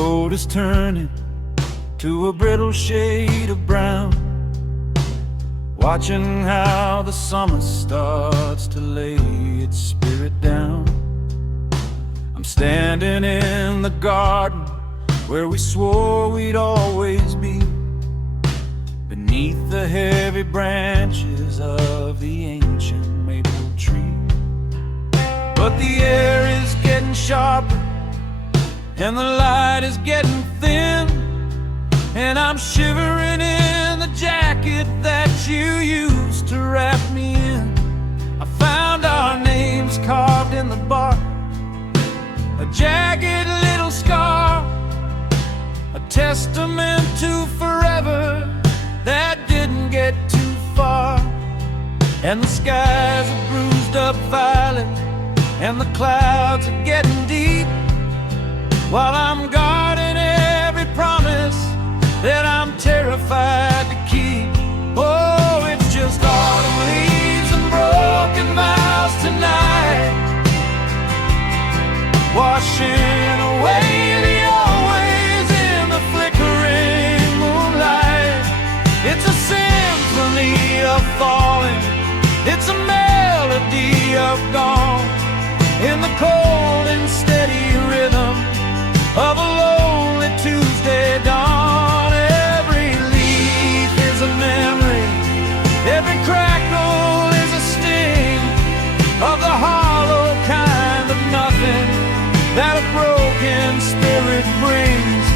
road is turning to a brittle shade of brown, watching how the summer starts to lay its spirit down. I'm standing in the garden where we swore we'd always be, beneath the heavy branches of the ancient maple tree. But the air is getting sharper and the light is getting thin, and I'm shivering in the jacket that you used to wrap me in. I found our names carved in the bark, a jagged little scar, a testament to forever that didn't get too far. And the skies are bruised up violet, and the clouds are getting deep, while I'm guarding every promise that I'm terrified to keep. Oh, it's just autumn leaves and broken vows tonight, washing away the always in the flickering moonlight. It's a symphony of falling, it's a melody of gone, in the cold and steady rhythm of a lonely Tuesday dawn. Every leaf is a memory, every crackle is a sting of the hollow kind of nothing that a broken spirit brings.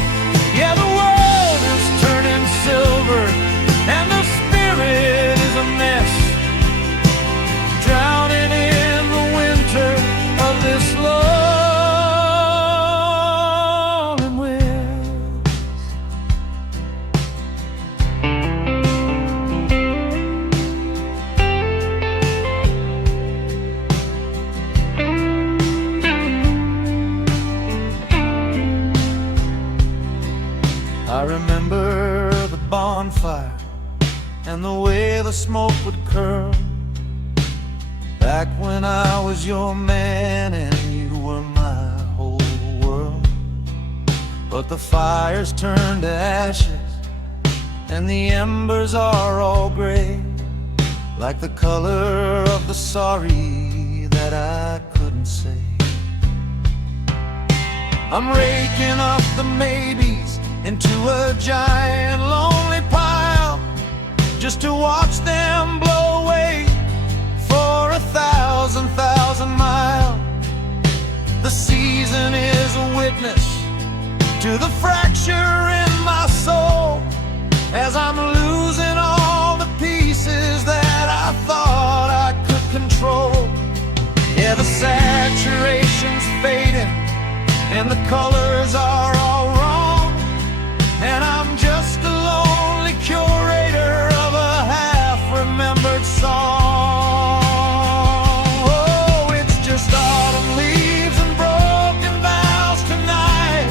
Yeah, the world is turning silver and the spirit is a mess, drowning in the winter of this love. I remember the bonfire and the way the smoke would curl, back when I was your man and you were my whole world. But the fire's turned to ashes and the embers are all gray, like the color of the sorry that I couldn't say. I'm raking up the maybes into a giant lonely pile, just to watch them blow away for 1,000 miles. The season is a witness to the fracture in my soul, as I'm losing all the pieces that I thought I could control. Yeah, the saturation's fading and the colors are all wrong, and I'm just a lonely curator of a half-remembered song. Oh, it's just autumn leaves and broken vows tonight,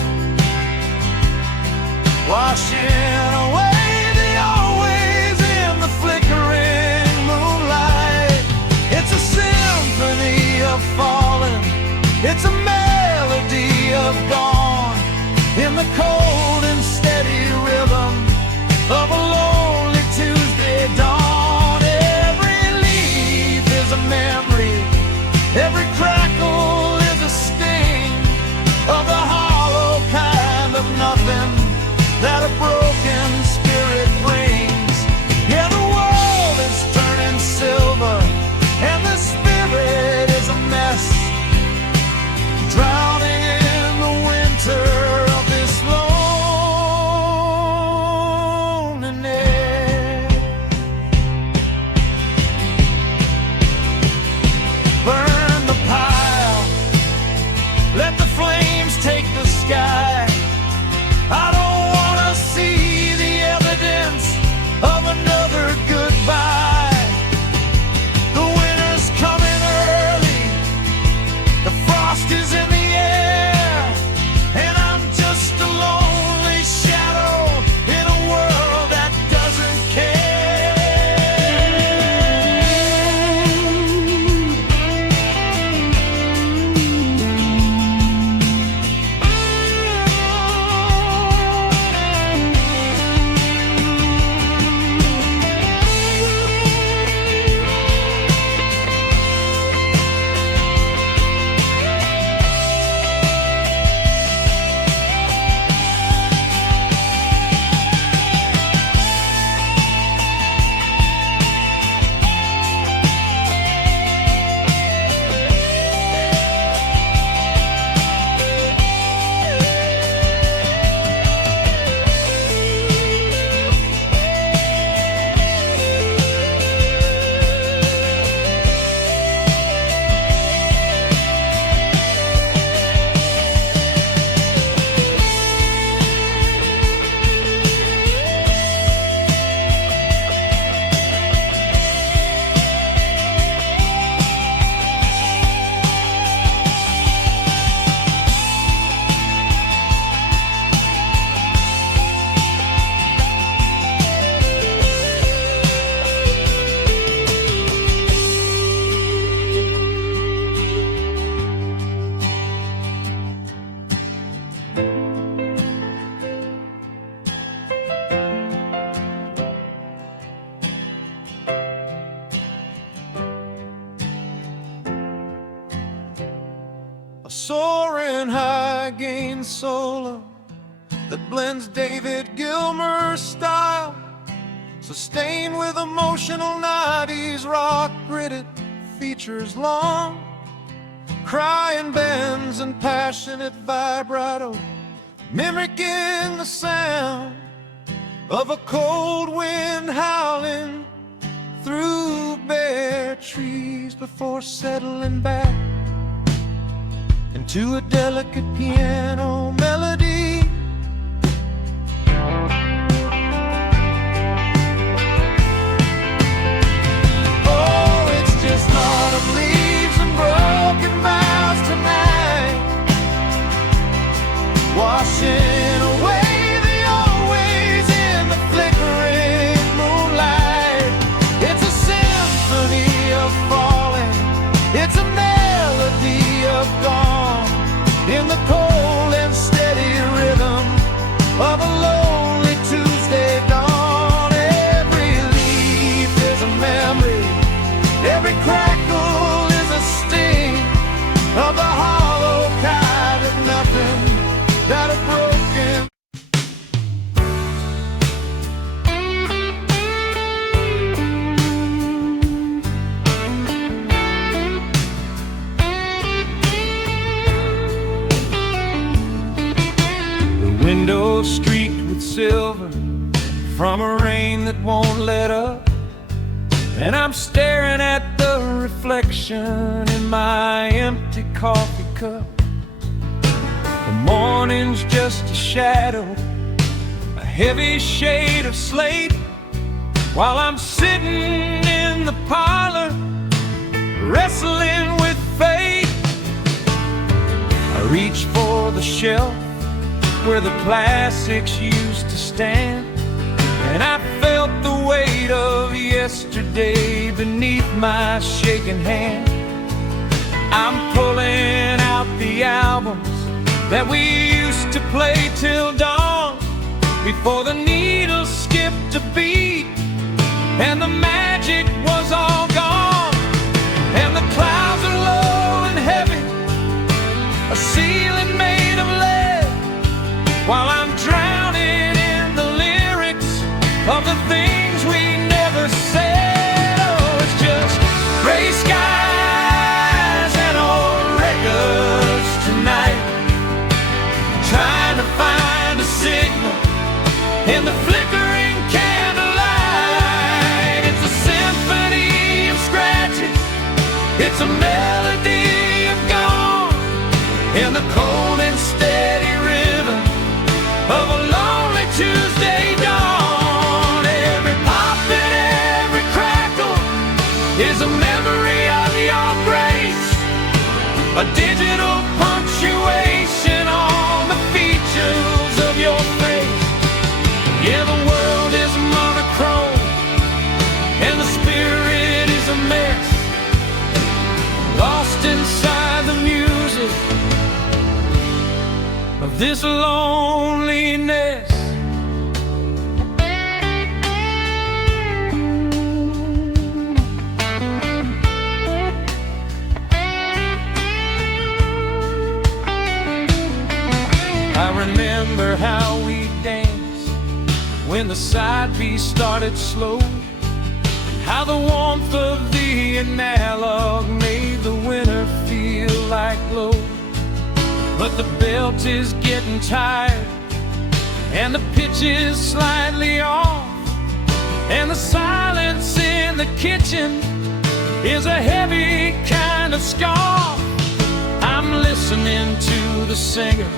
washing away the always in the flickering moonlight. It's a symphony of falling, it's a melody of gone, in the cold and steady rhythm of a lonely Tuesday dawn. Every leaf is a memory, every crackle is a sting of the hollow kind of nothing that a broken spirit brings. Yeah, the world is turning silver and the spirit is a mess, drowning in the winter of this loneliness. Burn the pile, let the flames take the sky. I don't wanna see soaring high gain solo that blends David Gilmour's style, sustained with emotional 90s rock, gridded features long, crying bends and passionate vibrato, mimicking the sound of a cold wind howling through bare trees before settling back into a delicate piano melody. Oh, it's just autumn leaves and broken vows tonight, washing away the old ways in the flickering moonlight. It's a symphony of falling, it's a melody of dawn, in the cold and steady rhythm of a lonely Tuesday dawn. Every leaf is a memory, every crackle is a sting of the hollow kind of nothing that are broken. The windows streaked with silver from a rain that won't let up, and I'm staring at the reflection in my empty coffee cup. The morning's just a shadow, a heavy shade of slate, while I'm sitting in the parlor, wrestling with fate. I reach for the shelf where the classics used to stand, and I felt the weight of yesterday beneath my shaking hand. I'm pulling out the albums that we used to play till dawn, before the needle skipped a beat and the magic was all gone. And the clouds are low and heavy, a ceiling made of lead, while I'm drowning in the lyrics of the things we never said. Oh, it's just gray skies and old records tonight, trying to find a signal in the flickering candlelight. It's a symphony of scratches, it's a melody of gone, in the cold and steady rhythm of a lonely Tuesday dawn. Every pop and every crackle is a memory of your grace, a digital punctuation on the features of your face. Yeah, the world is monochrome and the spirit is a mess, lost inside the music of this loneliness. I remember how we danced when the side piece started slow, how the warmth of the analog made the winter feel like glow. But the belt is getting tired and the pitch is slightly off, and the silence in the kitchen is a heavy kind of scoff. I'm listening to the singer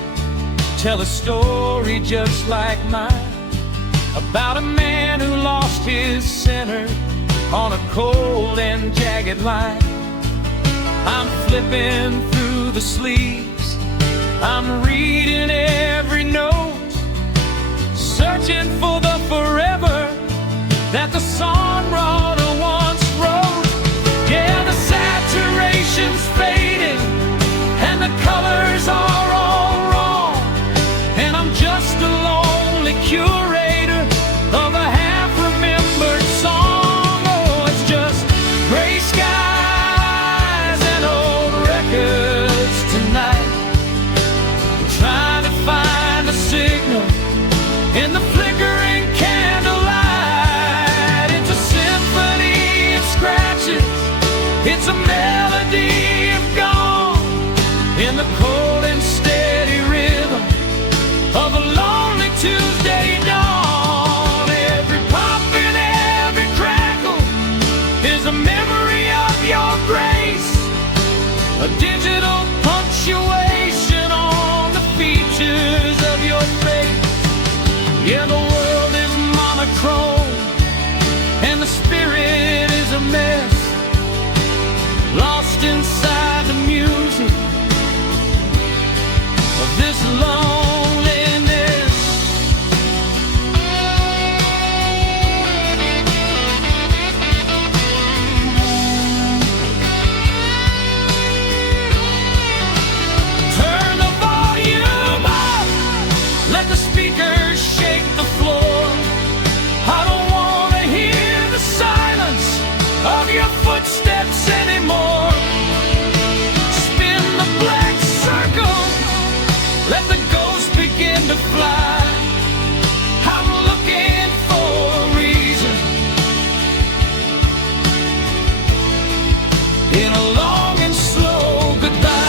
tell a story just like mine, about a man who lost his center on a cold and jagged line. I'm flipping through the sleeves, I'm reading every note, searching for the forever that the songwriter once wrote. Yeah, the saturation's fading and the colors are all wrong, and I'm just a lonely curator of a half-remembered song. Oh, it's just gray skies and old records tonight, in the flickering candlelight. It's a symphony of scratches, it's a melody of gone, in the cold and steady rhythm of a lonely Tuesday dawn. Every pop and every crackle is a memory of your grace, a digital punctuation on the features of your face. Yeah, the world is monochrome and the spirit is a mess, lost inside the music of this loneliness. Turn the volume up, let the speakers shake the floor. I don't want to hear the silence of your footsteps anymore. Spin the black circle, let the ghost begin to fly. I'm looking for a reason in a long and slow goodbye.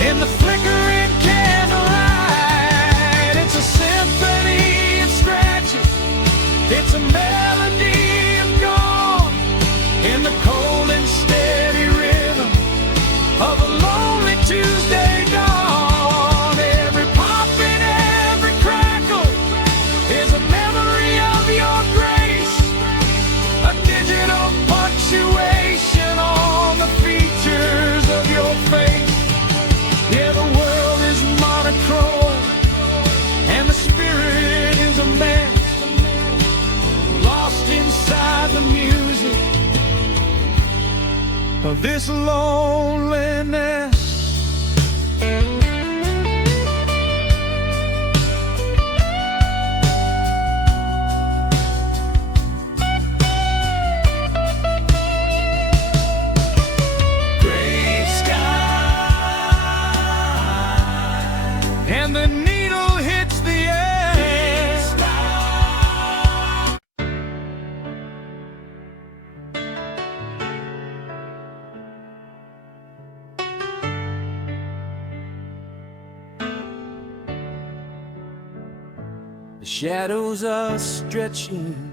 In the flickering candlelight, it's a symphony of scratches, it's a melody of gone, in the cold and steady rhythm of a lonely Tuesday dawn. Every pop and every crackle is a memory of your grace, a digital punctuation on the features of your face. Yeah, the world is monochrome and the spirit is a mess, lost inside the music of this loneliness. And the needle hits the air. The shadows are stretching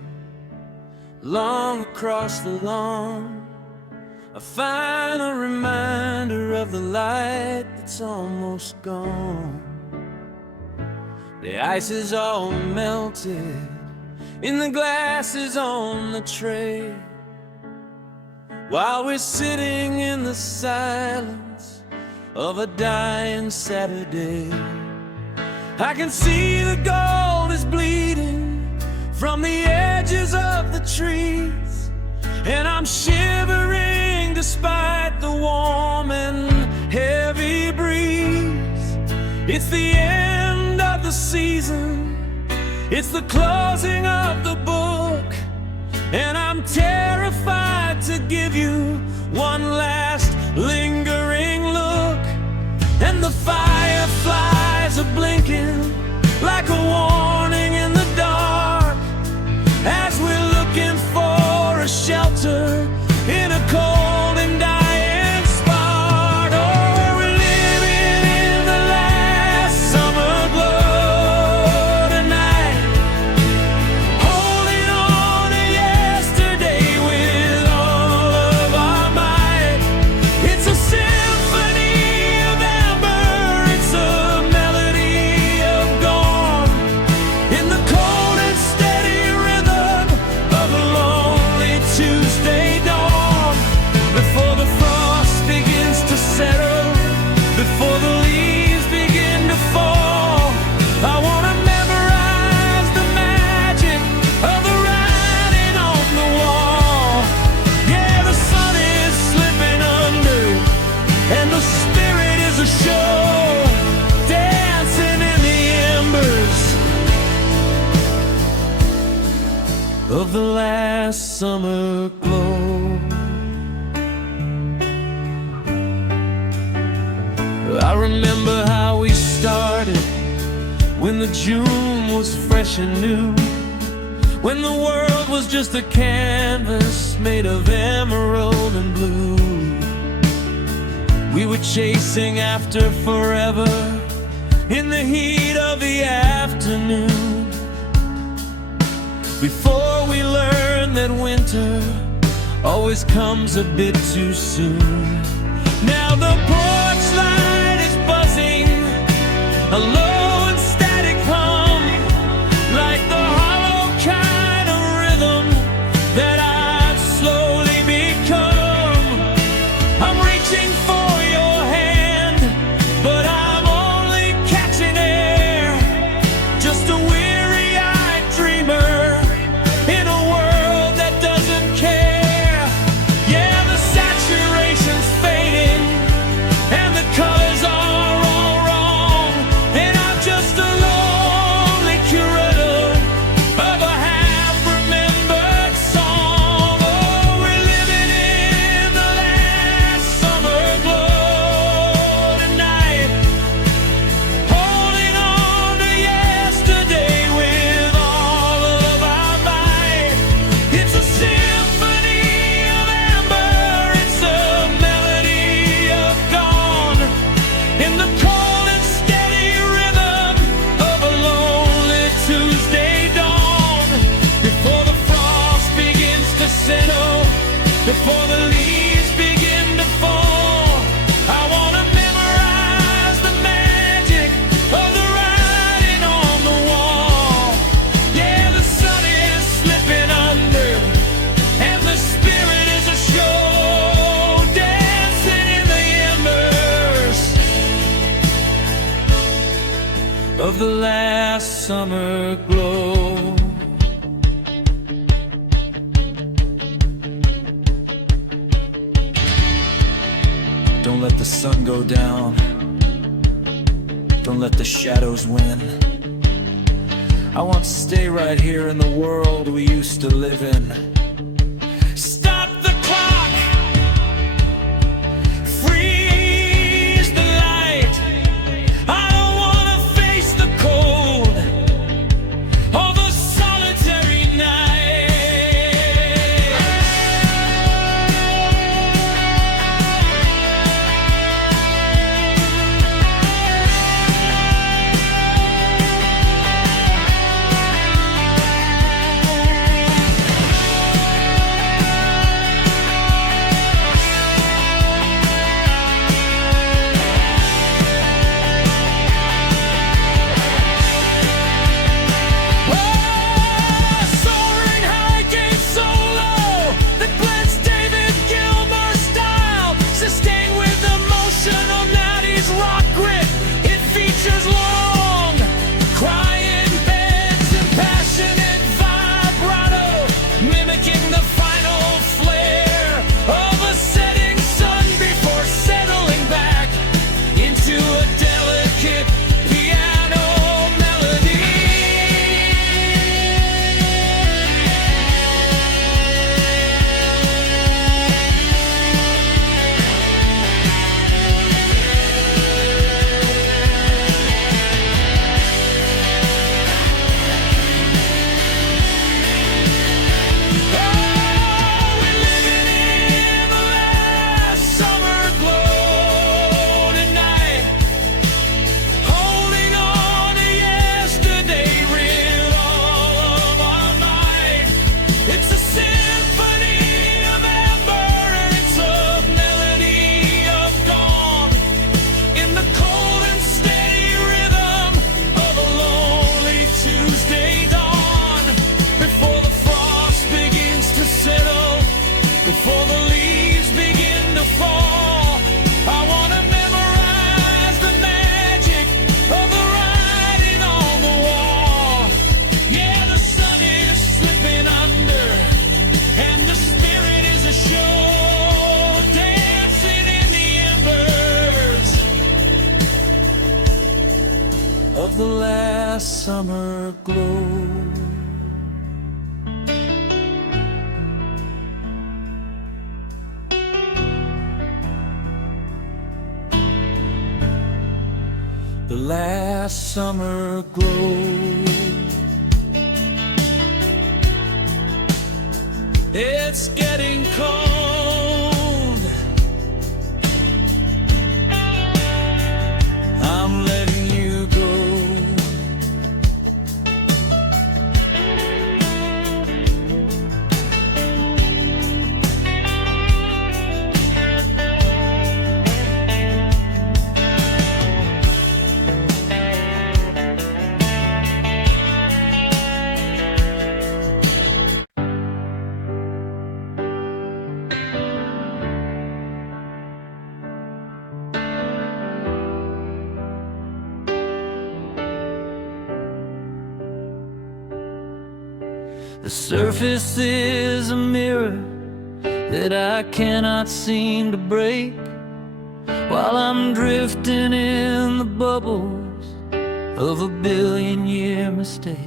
long across the lawn, a final reminder of the light that's almost gone. The ice is all melted in the glasses on the tray, while we're sitting in the silence of a dying Saturday. I can see the gold is bleeding from the edges of trees, and I'm shivering despite the warm and heavy breeze. It's the end of the season, it's the closing of the book, and I'm terrified to give you one last lingering look. And the fireflies are blinking like a warning in the dark, as we're looking for a shelter in a cold and dying spot. Oh, we're living in the last summer glow tonight, holding on to yesterday with all of our might. It's a symphony of amber, it's a melody of dawn, in the cold and steady rhythm of a lonely Tuesday dawn. Before the frost begins to settle, before the leaves begin to fall, I want to memorize the magic of the writing on the wall. Yeah, the sun is slipping under, and the spirit is a show, dancing in the embers of the last summer glow. I remember how we started, when the June was fresh and new, when the world was just a canvas made of emerald and blue. We were chasing after forever in the heat of the afternoon, before we learned that winter always comes a bit too soon. Now the porch light is buzzing, a low and static hum, like the hollow kind of rhythm that I've slowly become. I'm reaching for your hand, but I'm only catching air, just a weary-eyed dreamer in a world that doesn't care. Yeah, the saturation's fading, and the colors are all wrong, and I'm just a lonely curator of a half-remembered song. Oh, we're living in the last summer glow tonight, holding on to yesterday with all of our might. It's a symphony of amber, it's a melody of dawn, in the cold and steady rhythm of a lonely Tuesday dawn. Before the frost begins to settle, before the leaves begin to fall, I want to memorize the magic of the writing on the wall. Yeah, the sun is slipping under, and the spirit is a show, dancing in the embers of the last summer glow. Don't let the sun go down, don't let the shadows win. I want to stay right here in the world we used to live in. Stop the clock, freeze the light. I don't want to face the cold or the solitary night. of the last summer glow. The last summer glow. It's getting cold. I'm letting you go. The surface is a mirror that I cannot seem to break, while I'm drifting in the bubbles of a billion-year mistake.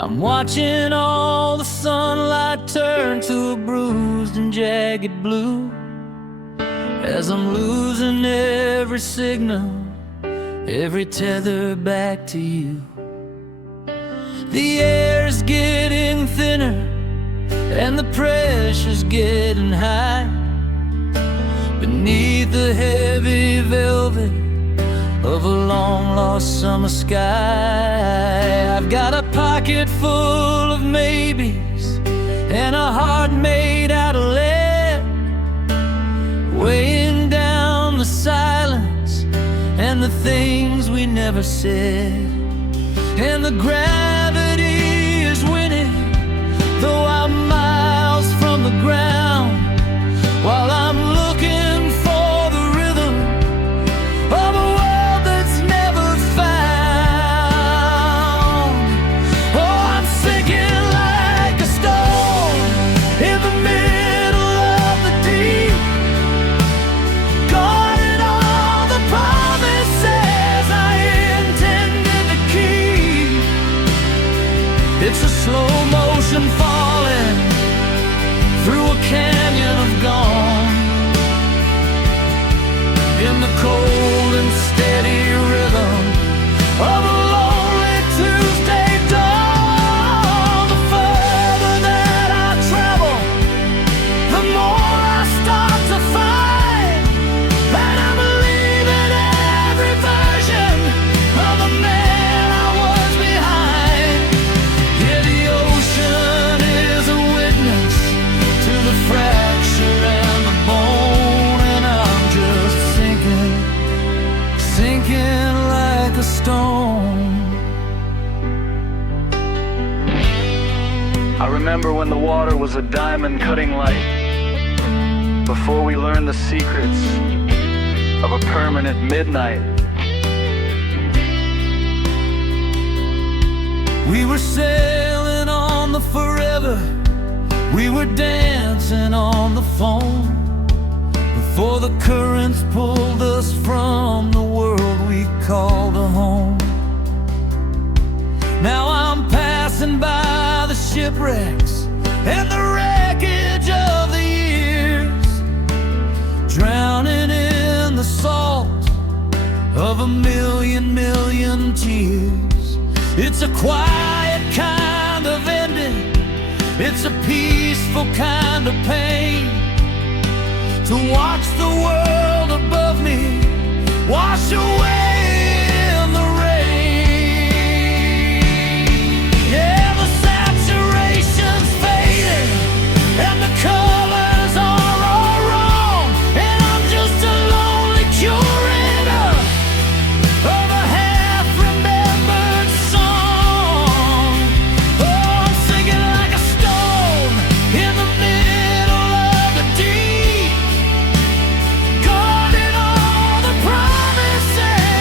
I'm watching all the sunlight turn to a bruised and jagged blue, as I'm losing every signal, every tether back to you. The air's getting thinner and the pressure's getting high beneath the heavy velvet of a long-lost summer sky. I've got a pocket full of maybes and a heart made out of lead, weighing down the silence and the things we never said. And the gravity is winning, though I'm miles from the ground, while I'm looking for the rhythm of a world that's never found. Oh, I'm sinking like a stone in the middle of the deep, guarding all the promises I intended to keep. It's a slow motion falling through a canyon of gone, in the cold and steady rhythm of a lonely Tuesday dawn. The further that I travel, the more I start to find that I'm leaving every version of the man I was behind. Yeah, the ocean is a witness to the fracture and the bone, and I'm just sinking, sinking like a stone. I remember when the water was a diamond cutting light, before we learned the secrets of a permanent midnight. We were sailing on the forever, we were dancing on the foam, before the currents pulled us from the world we called a home. Now I'm passing by the shipwrecks and the wreckage of the years, drowning in the salt of a million tears. It's a quiet kind of ending, it's a peaceful kind of pain, to watch the world above me wash away in the rain. Yeah, the saturation's fading and the colors are all wrong, and I'm just a lonely curator of a half-remembered song. Oh, I'm singing like a stone in the middle of the deep, guarding all the promises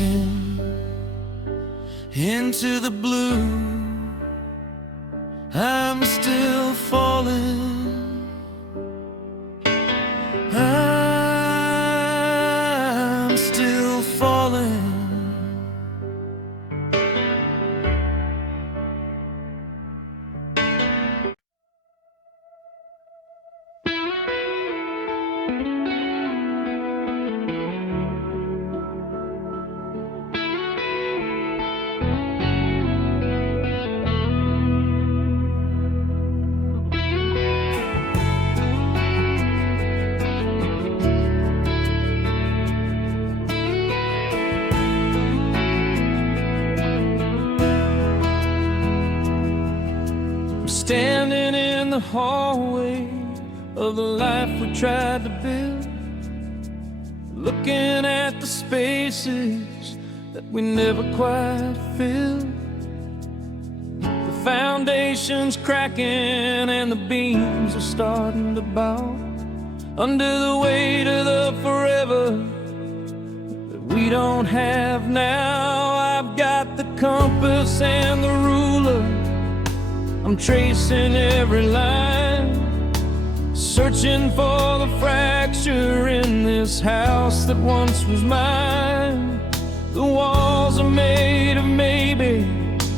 looking into the blue. I'm still falling. I'm still falling. Standing in the hallway of the life we tried to build, looking at the spaces that we never quite filled. The foundation's cracking and the beams are starting to bow under the weight of the forever that we don't have now. I've got the compass and the ruler, I'm tracing every line, searching for the fracture in this house that once was mine. The walls are made of maybe,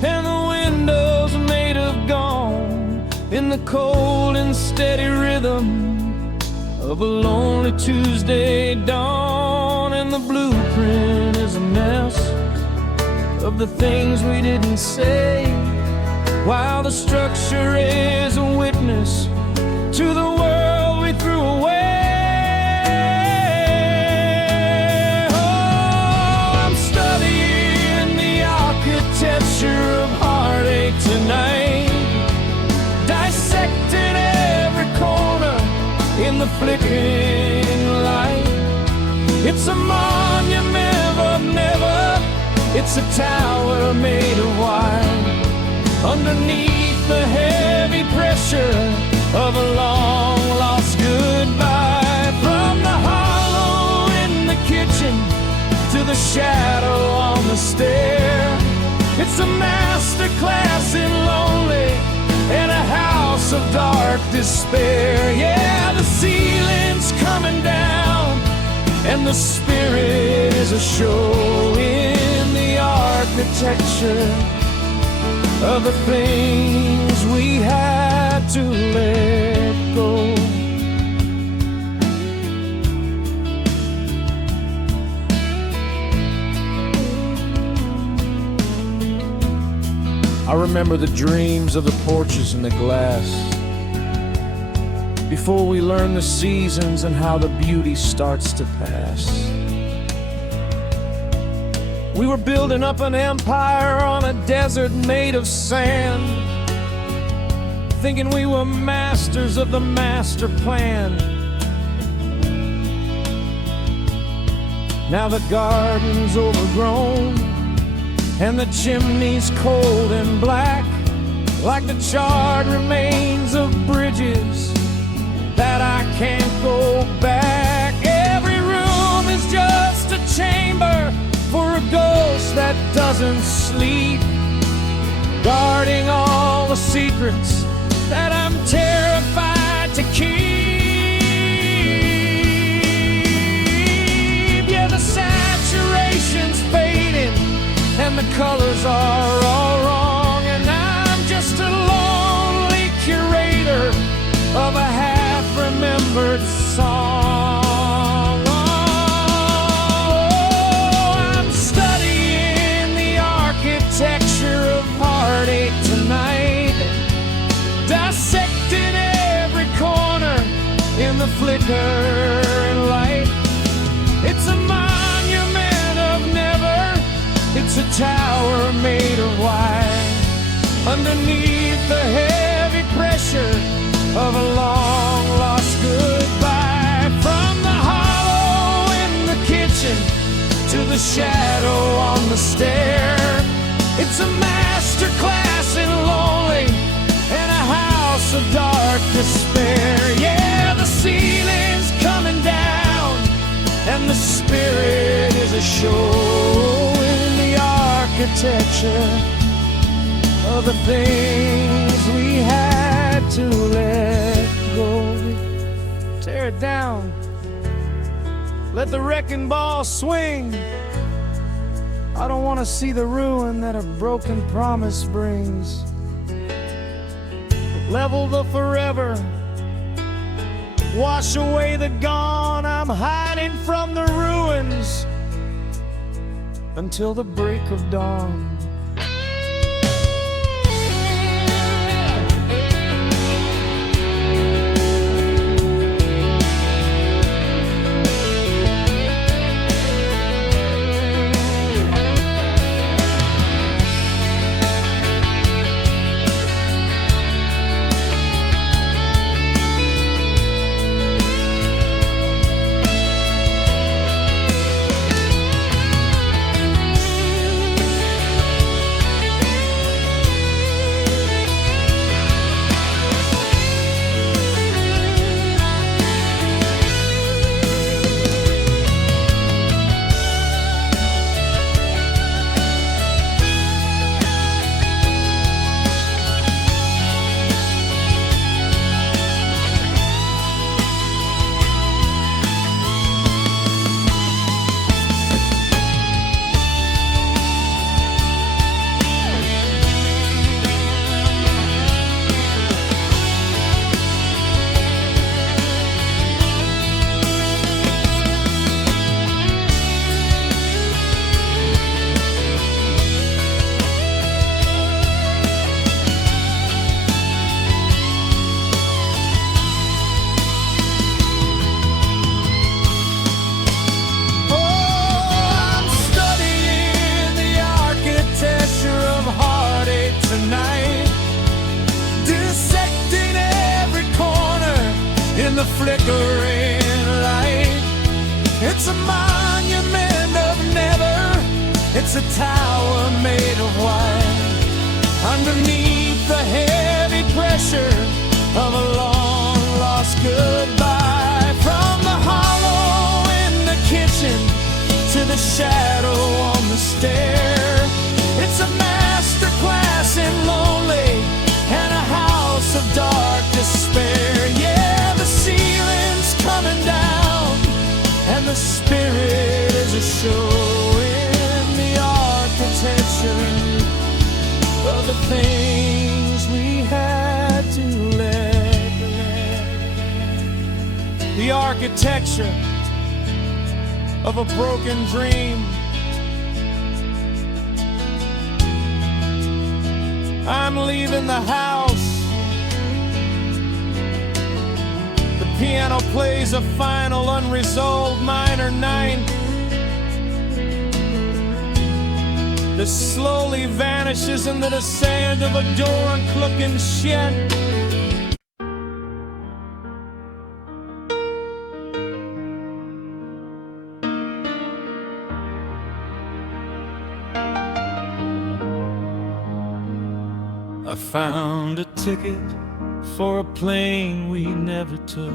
and the windows are made of gone, in the cold and steady rhythm of a lonely Tuesday dawn. And the blueprint is a mess of the things we didn't say, while the structure is a witness to the world we threw away. Oh, I'm studying the architecture of heartache tonight, dissecting every corner in the flickering light. It's a monument of never, it's a tower made of wire, underneath the heavy pressure of a long-lost goodbye. From the hollow in the kitchen to the shadow on the stair, it's a master class in lonely and a house of dark despair. Yeah, the ceiling's coming down and the spirit is a show in the architecture of the things we had to let go. I remember the dreams of the porches and the glass, before we learn the seasons and how the beauty starts to pass. We were building up an empire on a desert made of sand, thinking we were masters of the master plan. Now the garden's overgrown and the chimney's cold and black, like the charred remains of bridges that I can't go back. Every room is just a chamber for a ghost that doesn't sleep, guarding all the secrets that I'm terrified to keep. Yeah, the saturation's fading and the colors are all wrong, and I'm just a lonely curator of a half-remembered song. Dissecting every corner in the flickering light. It's a monument of never, it's a tower made of wire, underneath the heavy pressure of a long-lost goodbye. From the hollow in the kitchen to the shadow on the stair, it's a master class in lonely and a house of dark despair. Yeah, the ceiling's coming down and the spirit is a show architecture of the things we had to let go. Tear it down, let the wrecking ball swing. I don't want to see the ruin that a broken promise brings. Level the forever, wash away the gone. I'm hiding from the ruins until the break of dawn. Flickering light, it's a monument of never, it's a tower made of white. Underneath the heavy pressure of a long lost goodbye, from the hollow in the kitchen to the shadow on the stair, it's a master class in lonely and a house of dark despair. Yeah, the ceiling's coming down and the spirit is a show in the architecture of the things we had to let go. The architecture of a broken dream. I'm leaving the house. The piano plays a final unresolved minor ninth that slowly vanishes into the sand of a door-unclooking shed. I found a ticket for a plane we never took,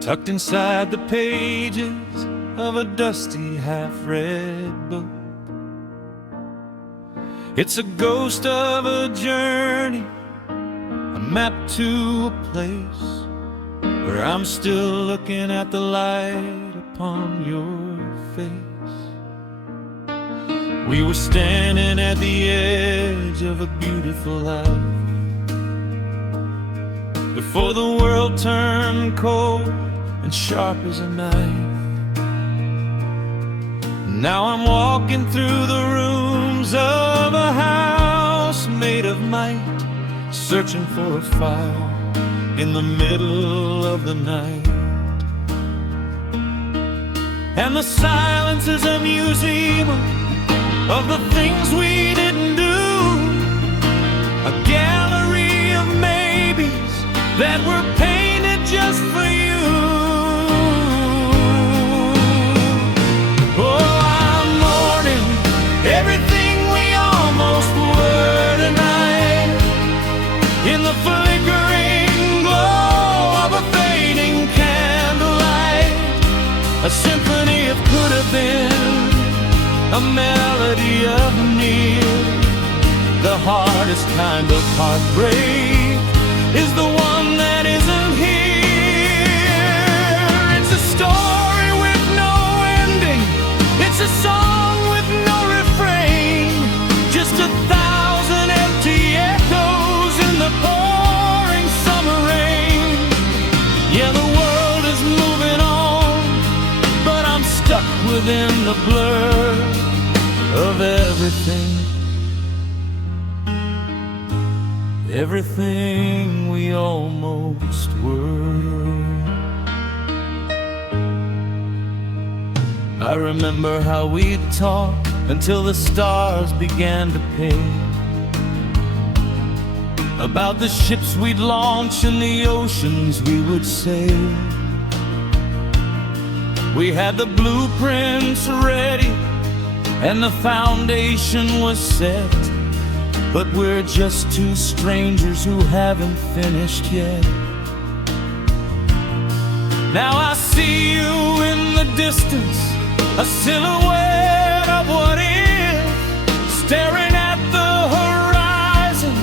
tucked inside the pages of a dusty half-read book. It's a ghost of a journey, a map to a place where I'm still looking at the light upon your face. We were standing at the edge of a beautiful life before the world turned cold and sharp as a knife. Now I'm walking through the rooms of a house made of might, searching for a file in the middle of the night. And the silence is a museum of the things we didn't do, a gallery of maybes that were painted just for you. Oh, I'm mourning everything we almost were tonight, in the flickering glow of a fading candlelight, a symphony of could have been, a melody of near. The hardest kind of heartbreak is the one that isn't here. It's a story with no ending, it's a song with no refrain, just 1,000 empty echoes in the pouring summer rain. Yeah, the world is moving on, but I'm stuck within the blur of everything. Everything we almost were. I remember how we'd talk until the stars began to pay, about the ships we'd launch and the oceans we would sail. We had the blueprints ready and the foundation was set, but we're just two strangers who haven't finished yet. Now I see you in the distance, a silhouette of what is, staring at the horizon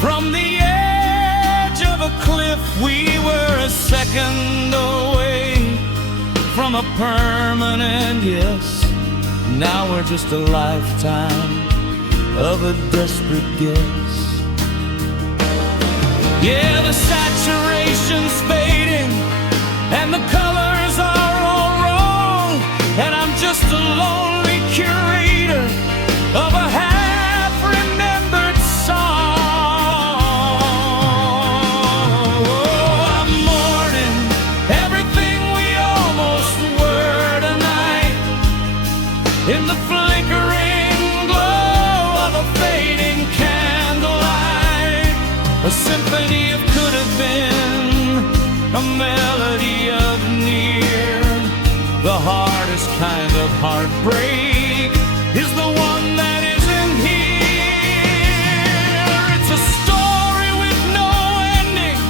from the edge of a cliff. We were a second away from a permanent yes. Now we're just a lifetime of a desperate guess. Yeah, the saturation's fading and the colors are all wrong, and I'm just a lonely curator of a half-remembered song. Oh, I'm mourning everything we almost were tonight, in the flickering glow of a fading candlelight, a symphony of could have been, a melody of near. The hardest kind of heartbreak is the one that isn't here. It's a story with no ending,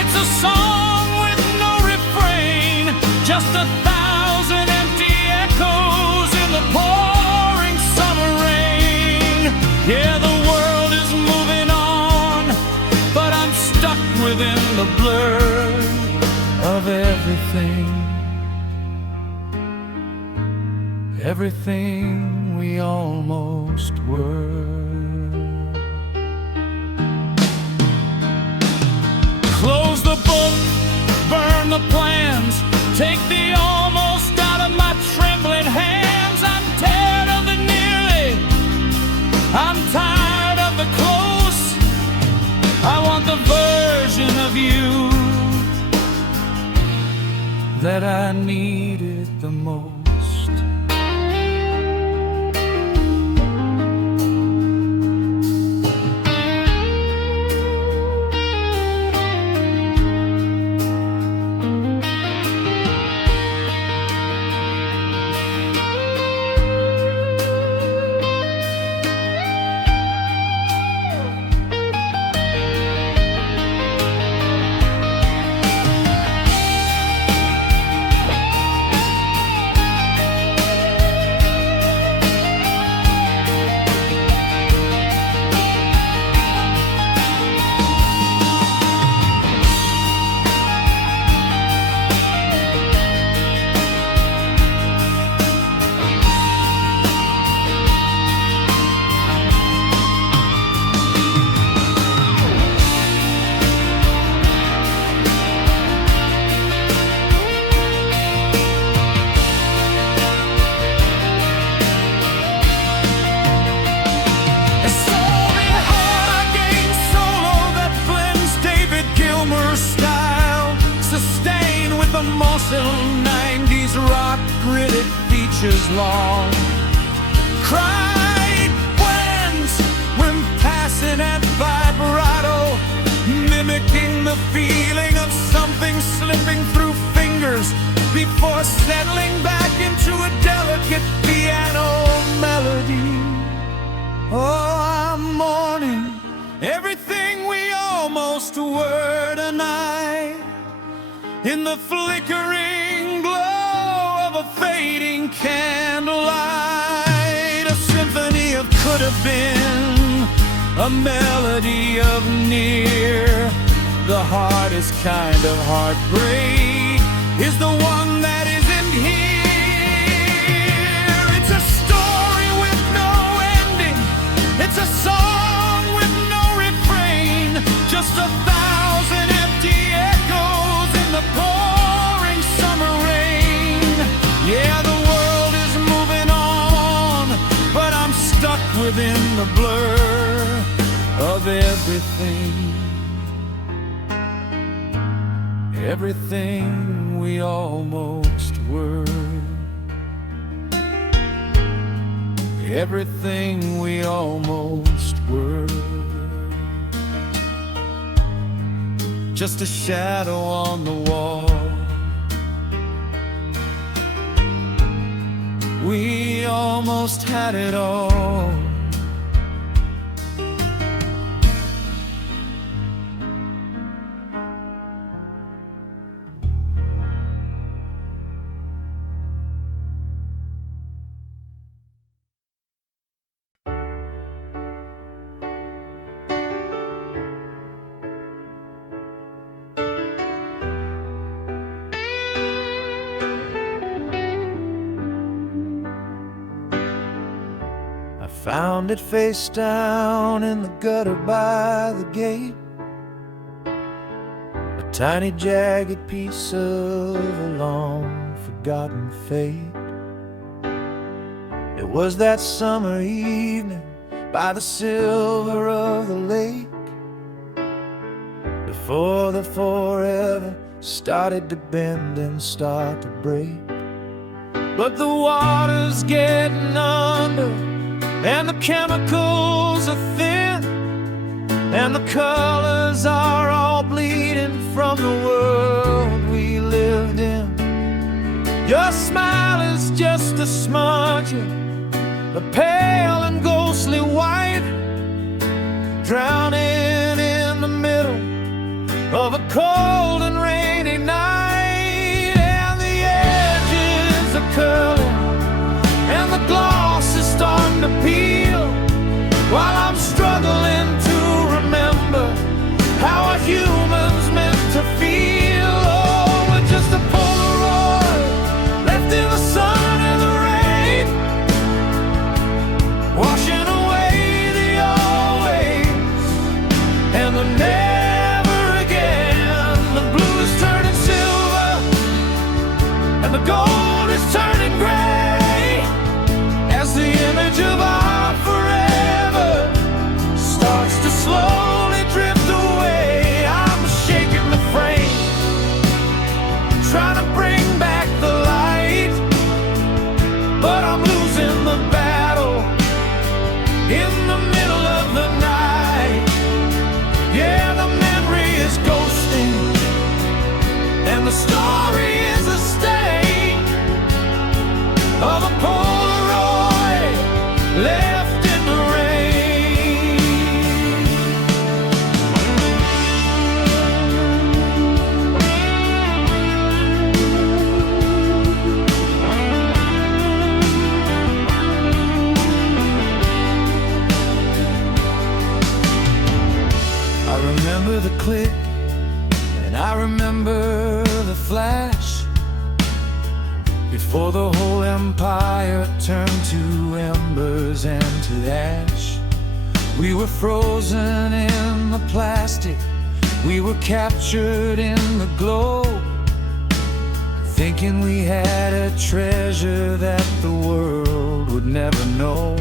it's a song with no refrain, just 1,000 empty echoes in the pouring summer rain. Yeah, the world is moving on, but I'm stuck within the blur of everything. Everything we almost were. Close the book, burn the plans, take the almost out of my trembling hands. I'm tired of the nearly, I'm tired of the close. I want the version of you that I needed the most. Muscle 90s rock, gritted features long, cried winds when passing at vibrato, mimicking the feeling of something slipping through fingers before settling back into a delicate piano melody. Oh, I'm mourning everything we almost were tonight, in the flickering glow of a fading candlelight. could have been a melody of near. The hardest kind of heartbreak is the one that isn't here. It's a story with no ending. It's a song with no refrain. Just 1,000 empty echoes in the pouring summer rain. Yeah, the world is moving on, but I'm stuck within the blur of everything. Everything we almost were. Everything we almost were. Just a shadow on the wall. We almost had it all. Found it face down in the gutter by the gate, a tiny jagged piece of a long forgotten fate. It was that summer evening by the silver of the lake, before the forever started to bend and start to break. But the water's getting under, and the chemicals are thin, and the colors are all bleeding from the world we lived in. Your smile is just a smudge, a pale and ghostly white, drowning in the middle of a cold and rainy night. And the edges are curling, and the gloss is starting to peel, while I'm struggling to remember how a human's meant to feel. Oh, we're just a Polaroid left in the sun and the rain, washing away the always and the never again. The blue is turning silver and the gold is turning gray, as the image of our forever starts to slowly drift away. I'm shaking the frame, trying to bring back the light, but I'm losing the battle in the middle of the night. Yeah, the memory is ghosting, and the story is a stain of a Polaroid left in the rain. I remember the click, and I remember the flash, before the whole empire turned to embers and to ash. We were frozen in the plastic, we were captured in the glow, thinking we had a treasure that the world would never know.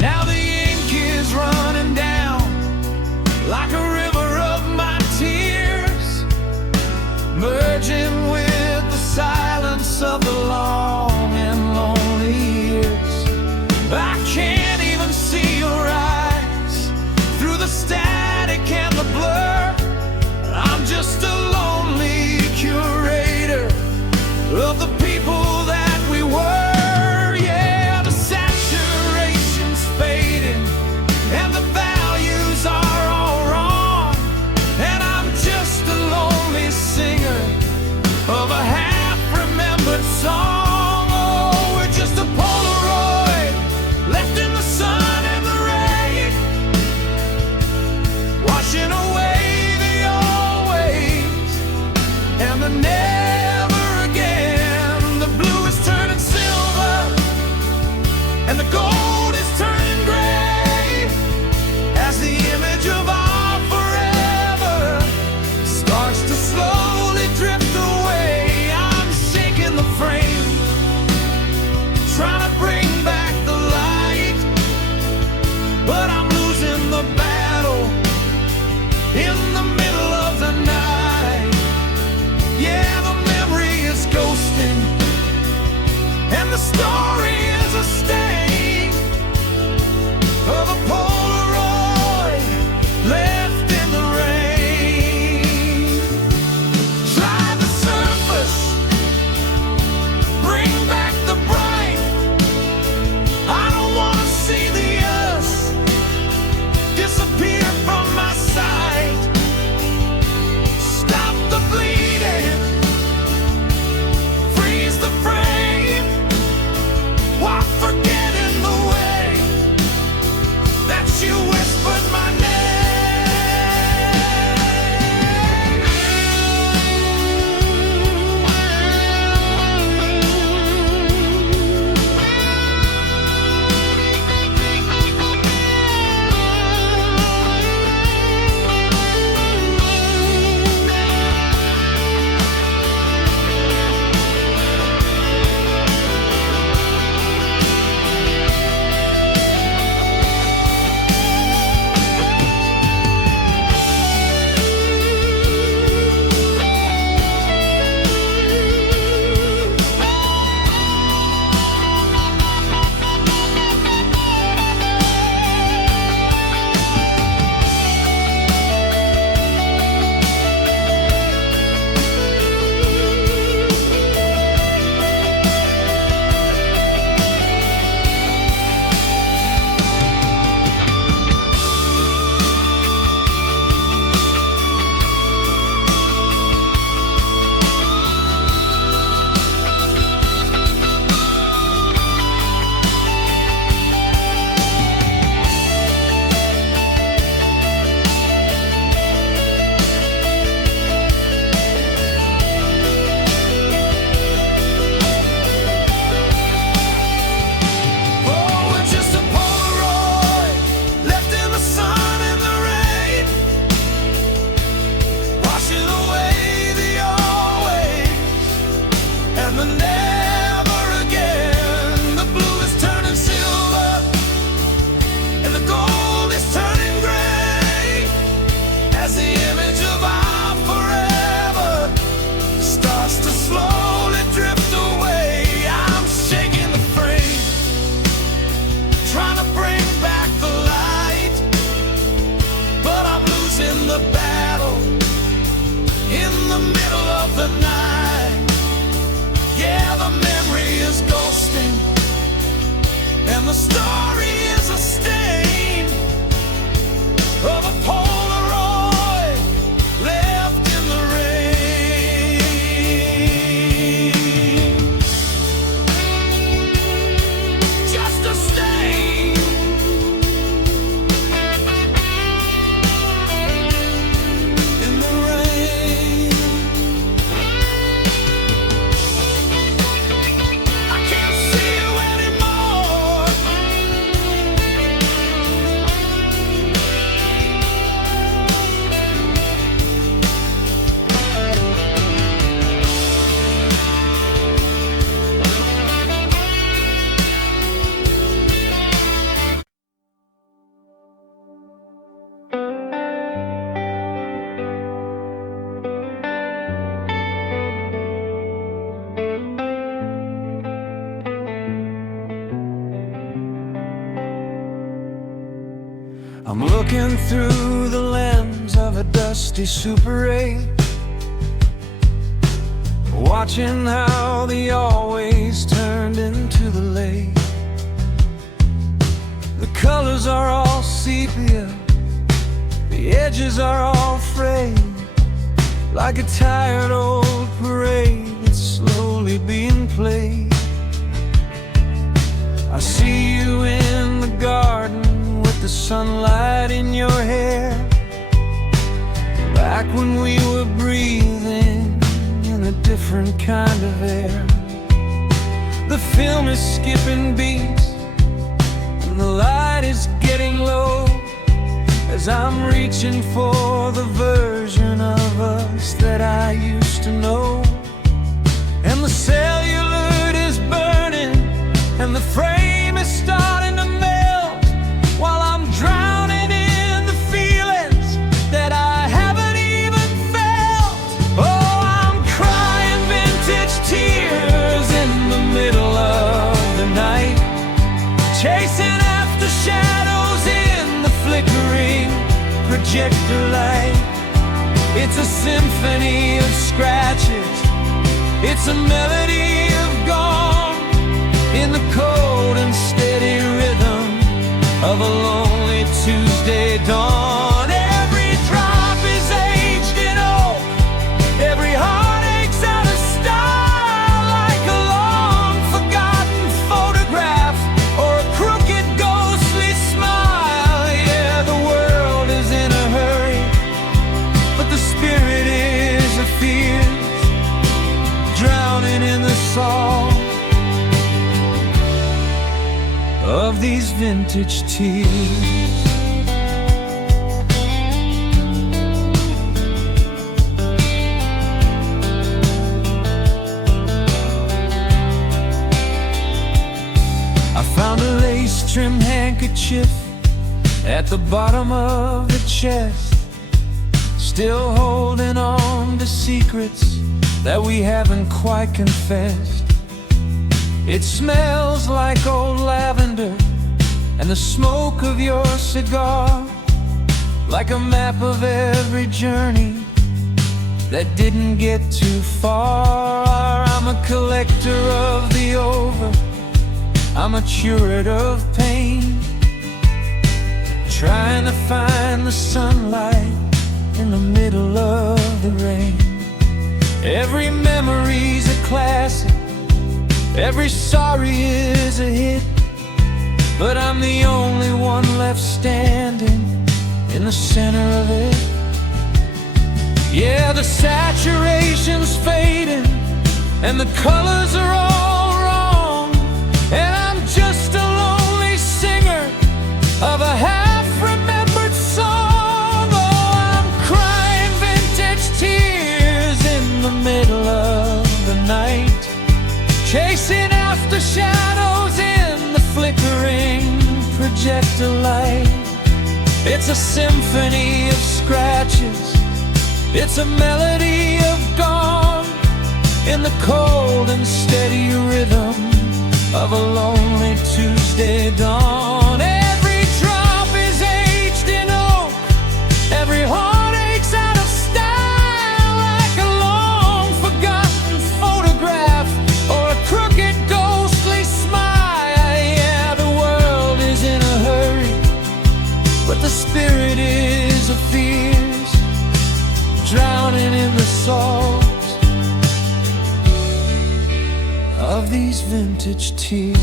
Now the ink is running down like a river of my tears, merging with the silence of the long and lonely years. I can't even see your eyes through the static and the blur. I'm just a lonely curator of the people that we were. Yeah, the saturation's fading and the values are all wrong. in the middle of the night. Yeah, the memory is ghosting, and the story is a stain of a Polaroid left in the rain. Try the surface, bring back the bright. I don't wanna see the us disappear from my sight. Stop the bleeding, freeze the frame, while forgetting the way that you whispered my name. The story is a stain of a Polaroid left in the rain. Just a stain. In the rain. I can't see you anymore. I'm looking through the lens of a dusty Super 8, watching how the always turned into the late. The colors are all sepia, the edges are all frayed, like a tired old parade that's slowly being played. I see you in the garden with the sunlight in your hair, back when we were breathing in a different kind of air. The film is skipping beats and the light is getting low, as I'm reaching for the version of us that I used to know. And the celluloid is burning and the frame is starting to melt, while I'm drowning in the feelings that I projector light. It's a symphony of scratches, it's a melody of gone, in the cold and steady rhythm of a lonely Tuesday dawn. Every drop is aged in oak, every heartache's out of style, like a long forgotten photograph or a crooked ghostly smile. Yeah, the world is in a hurry, but the spirit is a fierce, drowning in the song of these vintage tears. I found a lace-trimmed handkerchief at the bottom of the chest, still holding on to secrets that we haven't quite confessed. It smells like old lavender and the smoke of your cigar, like a map of every journey that didn't get too far. I'm a collector of the over, I'm a curate of pain, trying to find the sunlight in the middle of the rain. Every memory's a classic, every sorry is a hit, but I'm the only one left standing in the center of it. Yeah, the saturation's fading and the colors are all wrong, and I'm just a lonely singer of a half-remembered song. Oh, I'm crying vintage tears in the middle of the night, chasing after shadows in the flickering projector light. It's a symphony of scratches, it's a melody of gone, in the cold and steady rhythm of a lonely Tuesday dawn. Every drop is aged in oak, every heartache's out of style, like a long forgotten photograph or a crooked ghostly smile. Yeah, the world is in a hurry, but the spirit is a fierce, drowning in the salt of these vintage tears.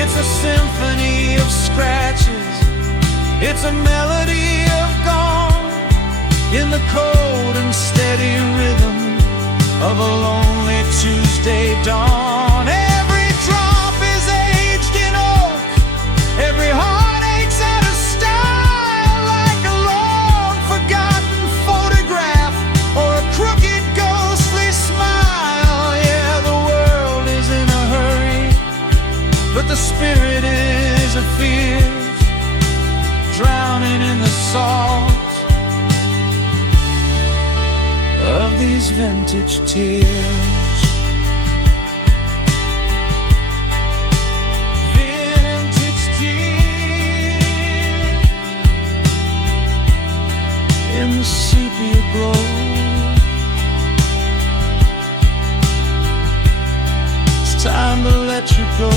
It's a symphony of scratches, it's a melody of gone, in the cold and steady rhythm of a lonely Tuesday dawn. Every drop is aged in oak, every heart aches out of style, like a long forgotten photograph or a crooked ghostly smile. Yeah, the world is in a hurry, but the spirit is a fierce, drowning in the salt of these vintage tears. Vintage tears in the sepia glow. It's time to let you go.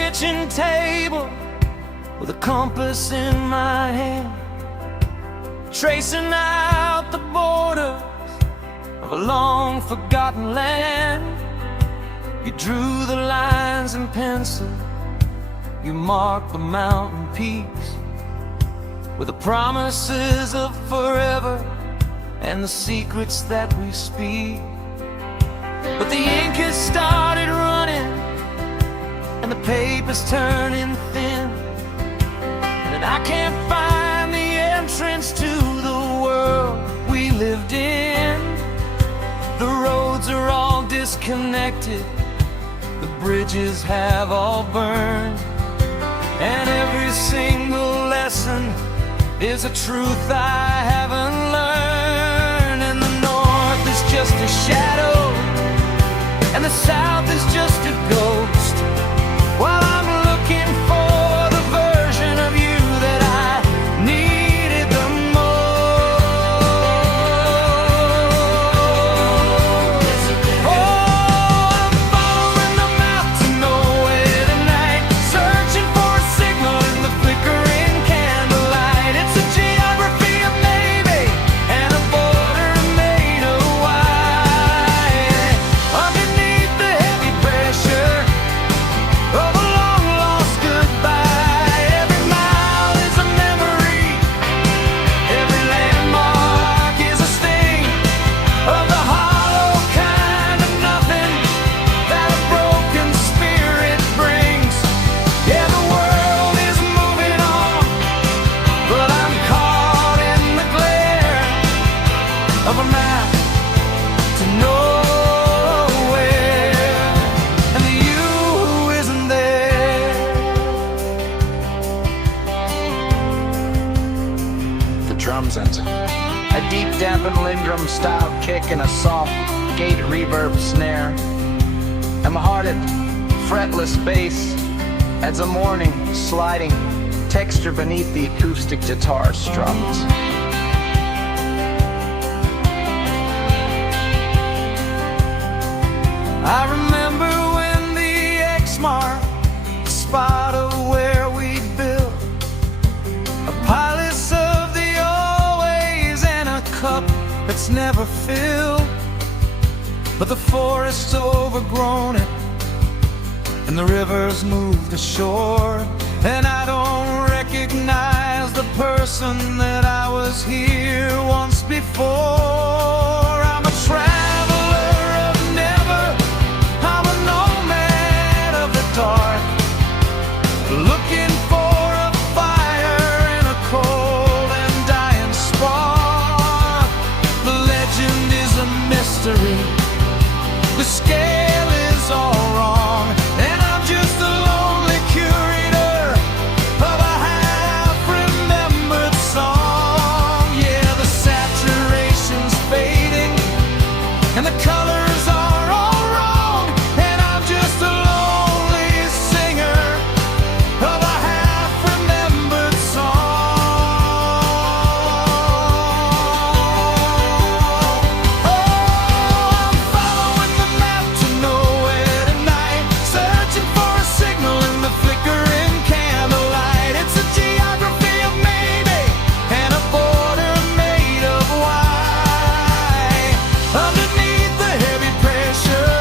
kitchen table with a compass in my hand, tracing out the borders of a long forgotten land. You drew the lines in pencil, you marked the mountain peaks with the promises of forever and the secrets that we speak. But the ink has started running and the paper's turning thin, and I can't find the entrance to the world we lived in. The roads are all disconnected, the bridges have all burned, and every single lesson is a truth I haven't learned. And the north is just a shadow, and the south is just a ghost, while I'm looking for the version of you that I needed the most. Oh, I'm following the map to nowhere tonight, searching for a signal in the flickering candlelight. It's a geography of maybe and a border made of white. Underneath the heavy pressure of a long lost goodbye, every mile is a memory, every landmark is a sting of the hollow kind of nothing that a broken spirit brings. Yeah, the world is moving on, but I'm caught in the glare of a map to nowhere, and the you isn't there. The drums enter. A deep dampened Lindrum style kick and a soft gate reverb snare. And my hearted, fretless bass adds a mourning, sliding texture beneath the acoustic guitar strums. I remember when the X marked the spot of where we built a palace of the always and a cup that's never filled. But the forest's overgrown it and the river's moved ashore, and I don't recognize the person that I was here once before. I'm a traveler of never, I'm a nomad of the dark, looking for a fire in a cold and dying spark. The legend is a mystery, the scale is all wrong, and I'm just a lonely curator of a half-remembered song. Yeah, the saturation's fading and the colors are all wrong, and I'm just a lonely singer of a half-remembered song. Oh, I'm following the map to nowhere tonight, searching for a signal in the flickering candlelight. It's a geography of maybe and a border made of white. Underneath the heavy pressure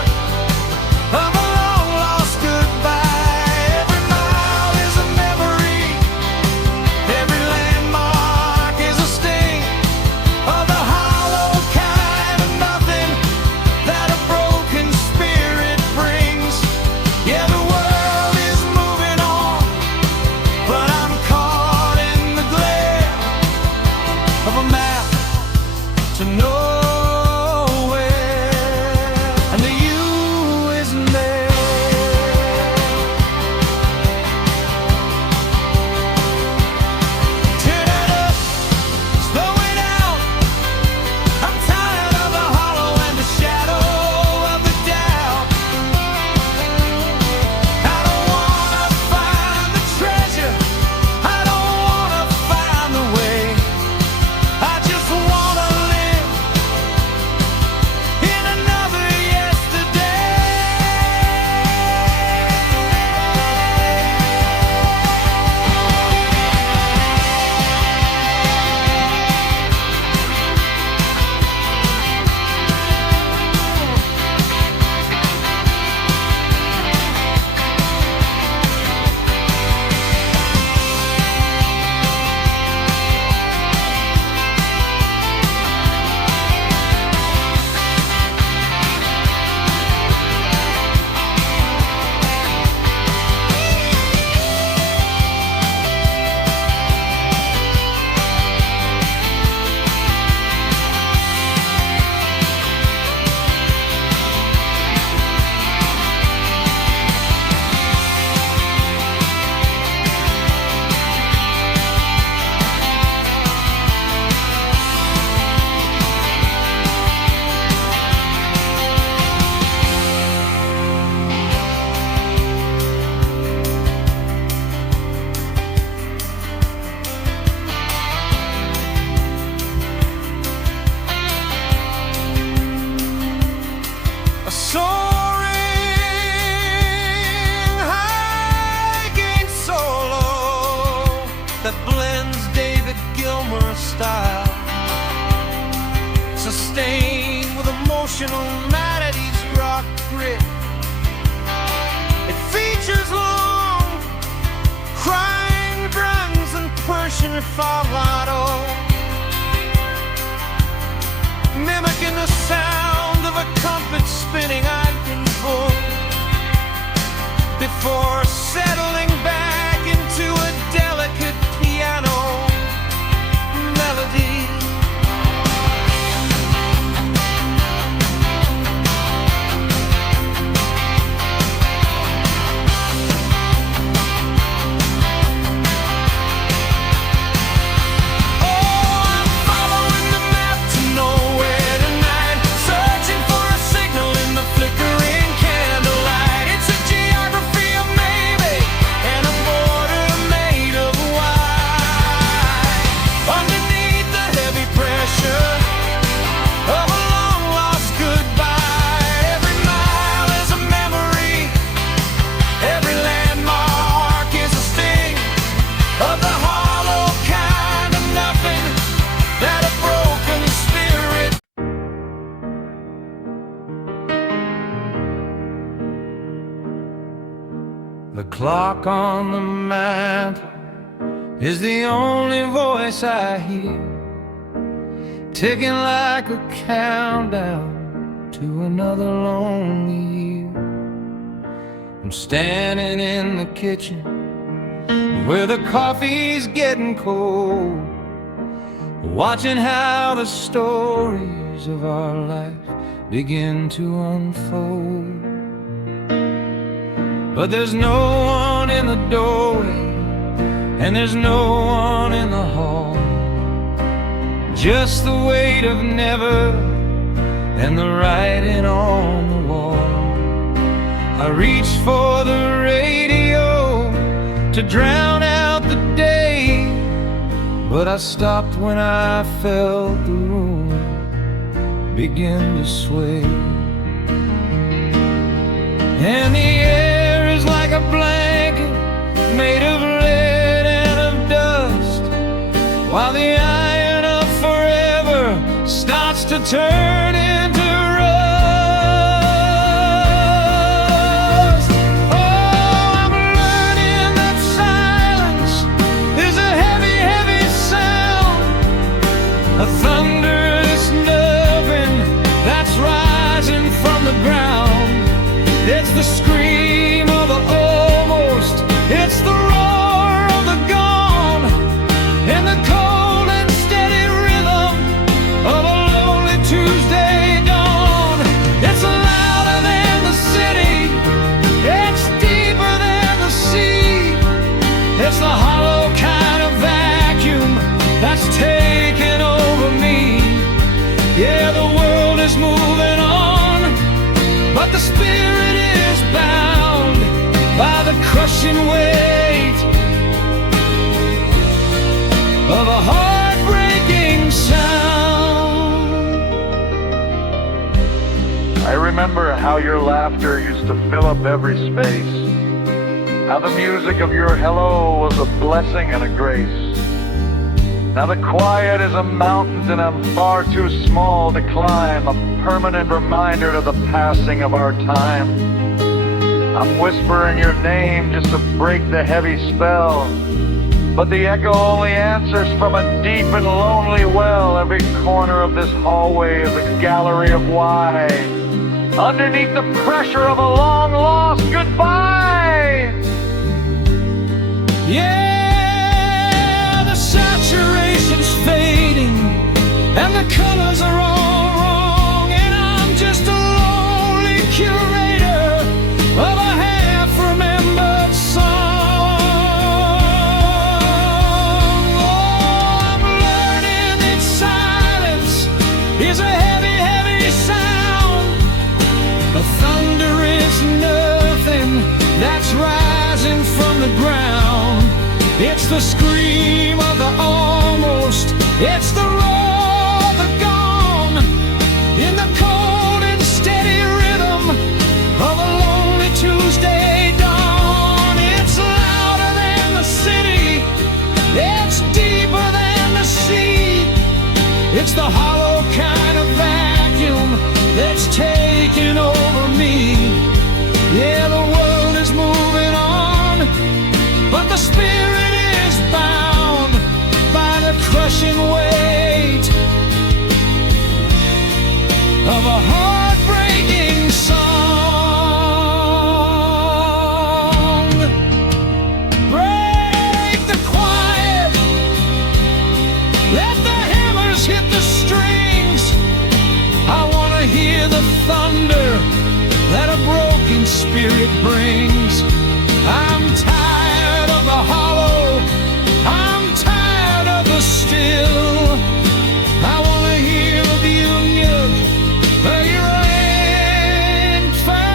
of a long lost goodbye, every mile is a memory, every landmark is a sting of the hollow kind of nothing that a broken spirit brings. Yeah, the world is moving on, but I'm caught in the glare of a map to nowhere, and the you isn't there. Turn it up, slow it down. I'm tired of the hollow and the shadow of the doubt. I don't wanna find the treasure, I don't wanna find the way, I just wanna live emotional Humanity's rock grit. It features long, crying drums and Persian falsetto, mimicking the sound of a compass spinning Ivanhoe, before settling back into a delicate piano melody. The clock on the mantle is the only voice I hear, ticking like a countdown to another lonely year. I'm standing in the kitchen where the coffee's getting cold, watching how the stories of our life begin to unfold. But there's no one in the doorway, and there's no one in the hall, just the weight of never and the writing on the wall. I reached for the radio to drown out the day, but I stopped when I felt the room begin to sway. And the air is like a blanket made of lead and of dust, while the iron of forever starts to turn into rust. Oh, I'm learning that silence is a heavy, heavy sound, a thunderous nothing that's rising from the ground. It's the scream of the almost, it's the roar of the gone, and the cold and steady rhythm of a lonely Tuesday dawn. It's louder than the city, it's deeper than the sea, it's the hollow kind of vacuum that's taken over me. Yeah, the world is moving on, but the spirit is bound by the crushing weight of a heartbreaking sound. I remember how your laughter used to fill up every space, how the music of your hello was a blessing and a grace. Now the quiet is a mountain and I'm far too small to climb, a permanent reminder of the passing of our time. I'm whispering your name just to break the heavy spell, but the echo only answers from a deep and lonely well. Every corner of this hallway is a gallery of why, underneath the pressure of a long lost goodbye. Yeah, the saturation's fading and the colors are all wrong, and I'm just a lonely curator of a half-remembered song. Oh, I'm learning that silence is a heavy, heavy sound, a thunderous nothing that's rising from the ground. It's the scream of the almost, it's the roar of the gone, in the cold and steady rhythm of a lonely Tuesday dawn. It's louder than the city, it's deeper than the sea, it's the hollow kind of vacuum that's taken over me. Yeah, the world is moving on, but the spirit is bound by the crushing weight of a heartbreaking song. Break the quiet, let the hammers hit the strings. I want to hear the thunder that a broken spirit brings. I'm tired of the hollow, I'm tired of the still. I want to hear of union where you ain't found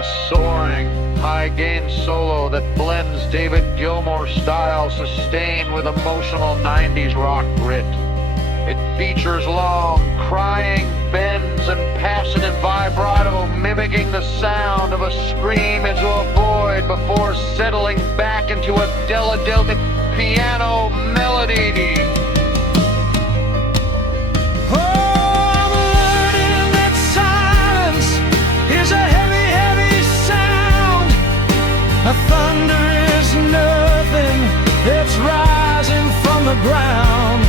A soaring, high-gain solo that blends David Gilmour style sustained with emotional 90s rock grit. It features long, crying bends and passionate vibrato mimicking the sound of a scream into a void before settling back into a delicated piano melody. Thunder is nothing, it's rising from the ground.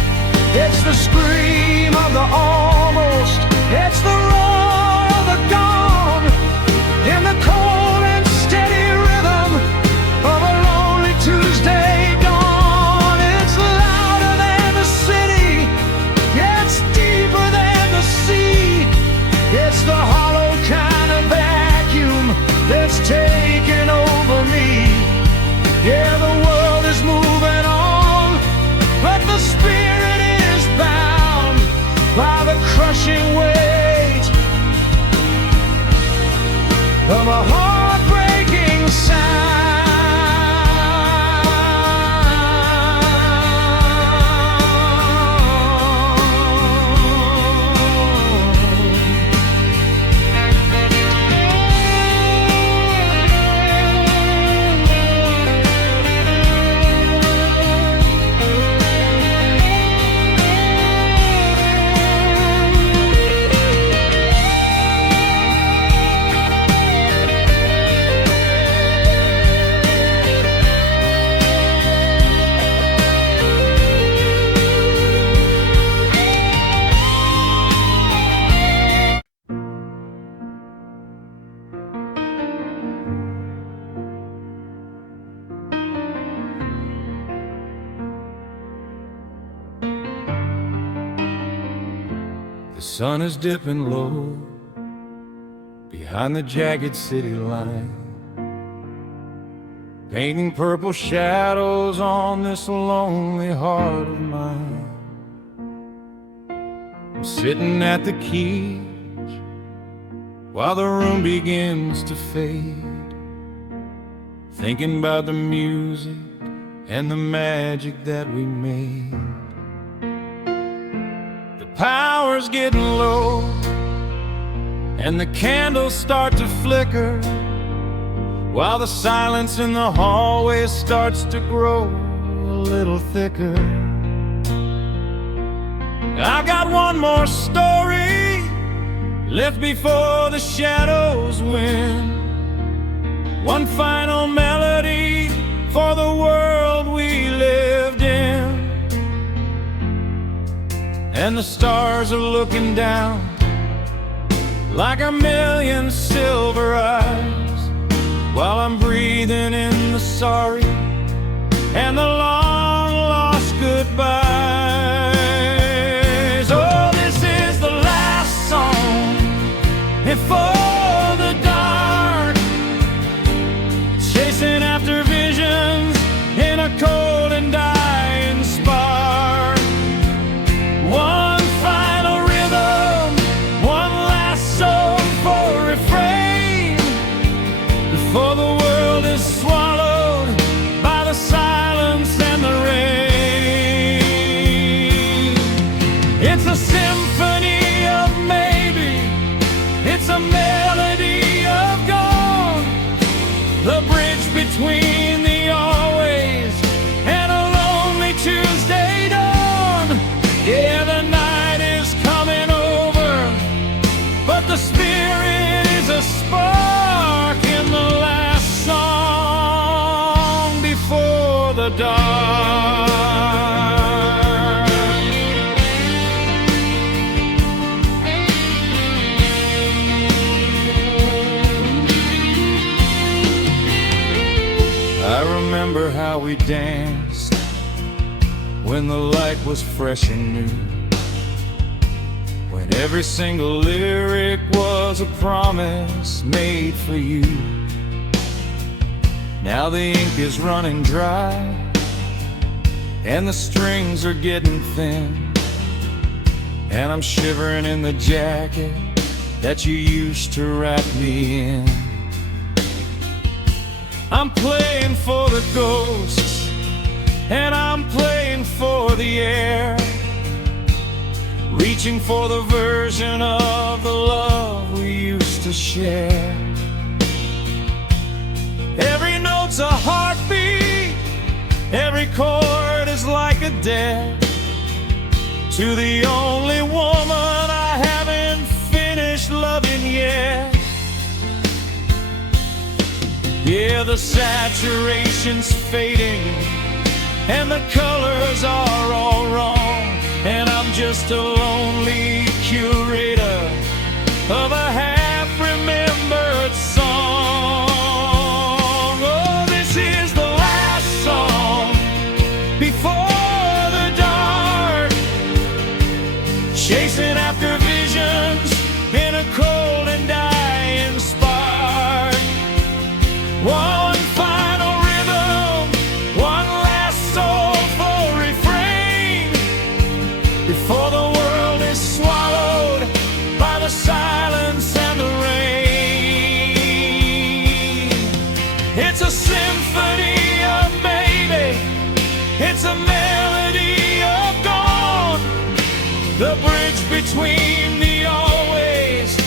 It's the scream of the almost, it's the roar of the gone. In the cold and steady rhythm of a lonely Tuesday dawn. It's louder than the city, it's deeper than the sea. It's the hollow kind of vacuum that's taken over me. Yeah, the world is moving on, but the spirit is bound by the crushing weight of a heartbreaking sound. The sun is dipping low behind the jagged city line, painting purple shadows on this lonely heart of mine. I'm sitting at the keys while the room begins to fade, thinking about the music and the magic that we made. The power's getting low and the candles start to flicker, while the silence in the hallway starts to grow a little thicker. I've got one more story left before the shadows win, one final melody for the world we lived in. And the stars are looking down like a million silver eyes, while I'm breathing in the sorry and the long lost goodbyes. Oh, this is the last song before the dark, chasing after visions in a cold and dying spark. One final rhythm, one last song for refrain, before the world is swallowed by the silence and the rain. It's a symphony of maybe, it's a melody of gone, the bridge between the always and a lonely Tuesday dawn. Yeah, the night is coming over, but the spirit is a spark in the last song before the dark. I remember how we danced when the light was fresh and new, when every single lyric was a promise made for you. Now the ink is running dry and the strings are getting thin, and I'm shivering in the jacket that you used to wrap me in. I'm playing for the ghosts, and I'm playing for the air, reaching for the version of the love we used to share. Every note's a heartbeat, every chord is like a debt to the only woman I haven't finished loving yet. Yeah, the saturation's fading and the colors are all wrong, and I'm just a lonely curator of a half-remembered song. Oh, this is the last song before the dark, chasing after visions in a cold and dying spark. One final rhythm, one last soulful refrain, before the world is swallowed by the silence and the rain. It's a symphony of maybe, it's a melody of gone, the bridge between the always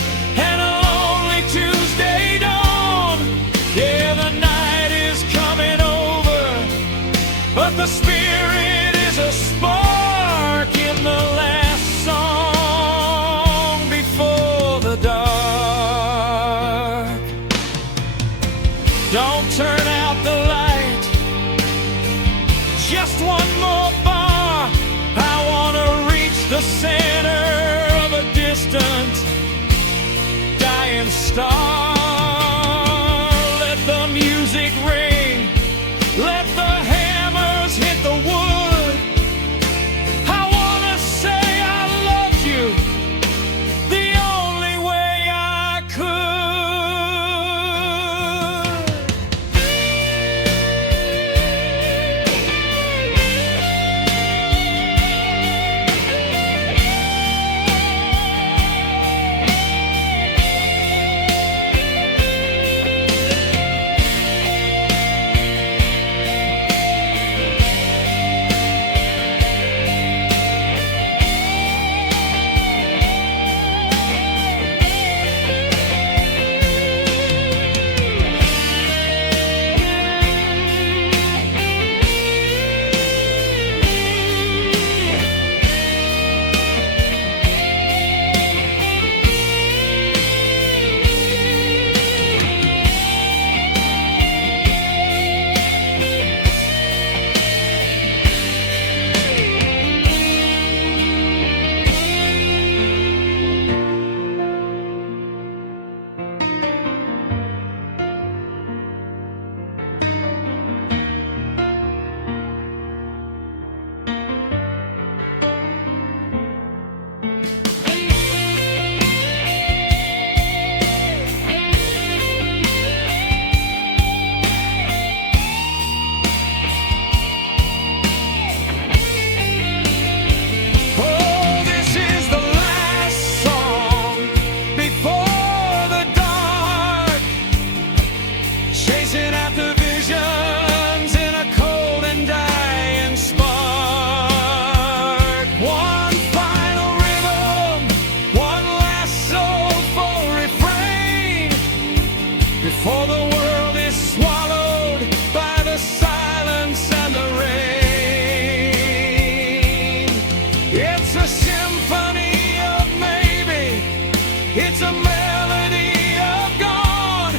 It's a melody of gone,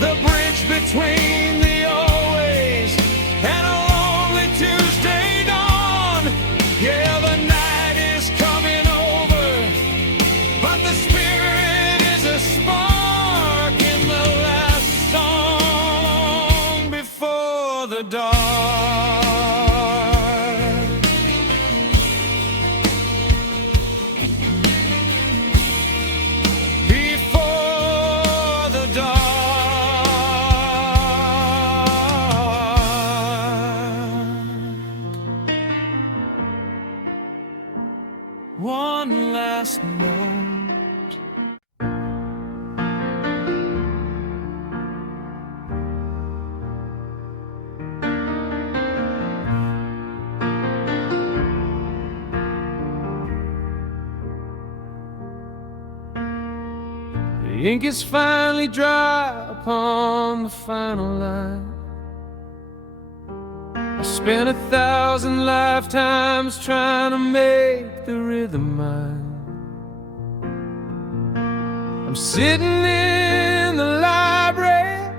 the bridge between the always and a lonely Tuesday dawn. Yeah, the night is coming over, but the spirit is a spark in the last song before the dark. Before the dark. One last note. The ink is finally dry upon the final line. I spent 1,000 lifetimes trying to make the rhythm mine. I'm sitting in the library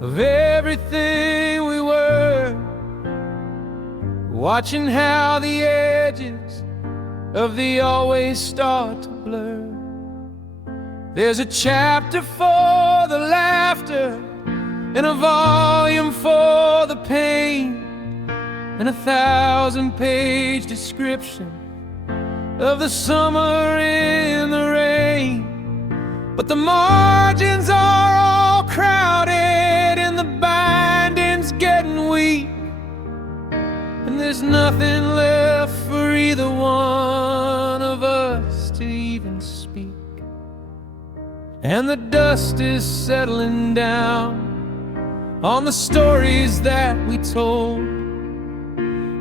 of everything we were, watching how the edges of the always start to blur. There's a chapter for the laughter and a volume for the pain, and 1,000-page description of the summer in the rain. But the margins are all crowded and the binding's getting weak, and there's nothing left for either one of us to even speak. And the dust is settling down on the stories that we told,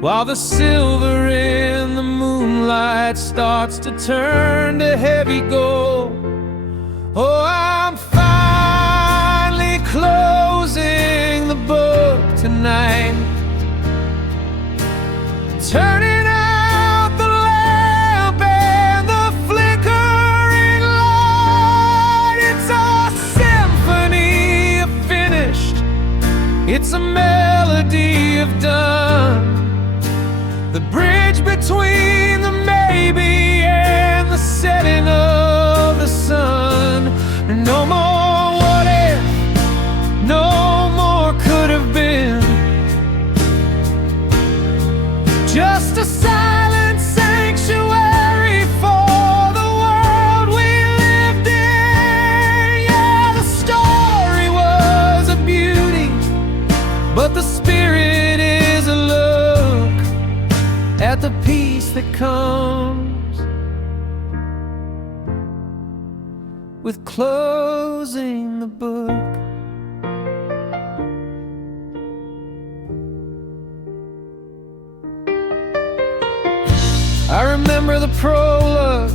while the silver in the moonlight starts to turn to heavy gold. Oh, I'm finally closing the book tonight, turning out the lamp and the flickering light. It's a symphony of finished, it's a melody of done, the bridge between the maybe and the setting of the sun. No more what if, no more could have been, just a silent sanctuary for the world we lived in. Yeah, the story was a beauty, but the spirit is a look at the peace that comes with closing the book. I remember the prologue,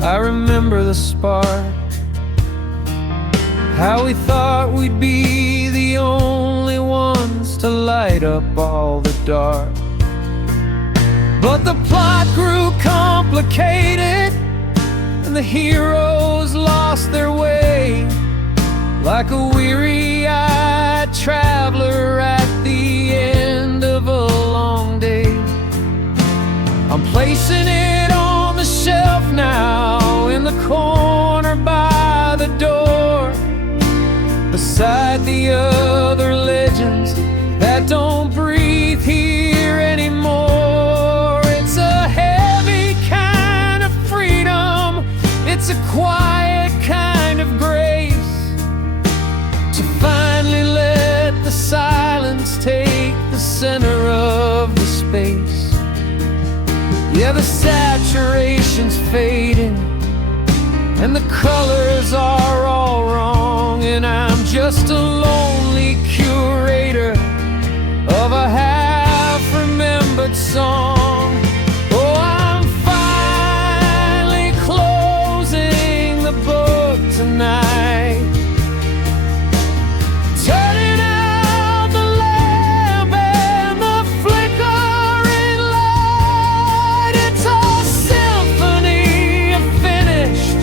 I remember the spark, how we thought we'd be the only ones to light up all the dark. But the plot grew complicated and the heroes lost their way, like a weary-eyed traveler at the end of a long day. I'm placing it on the shelf now, in the corner by the door, beside the other legends that don't breathe here anymore. It's a heavy kind of freedom, it's a quiet kind of grace, to finally let the silence take the center of the space. Yeah, the saturation's fading and the colors are all wrong, and I'm just a lonely curator of a half-remembered song. Oh, I'm finally closing the book tonight, turning out the lamp and the flickering light. It's a symphony of finished,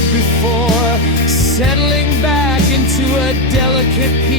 did before, settling back into a delicate piece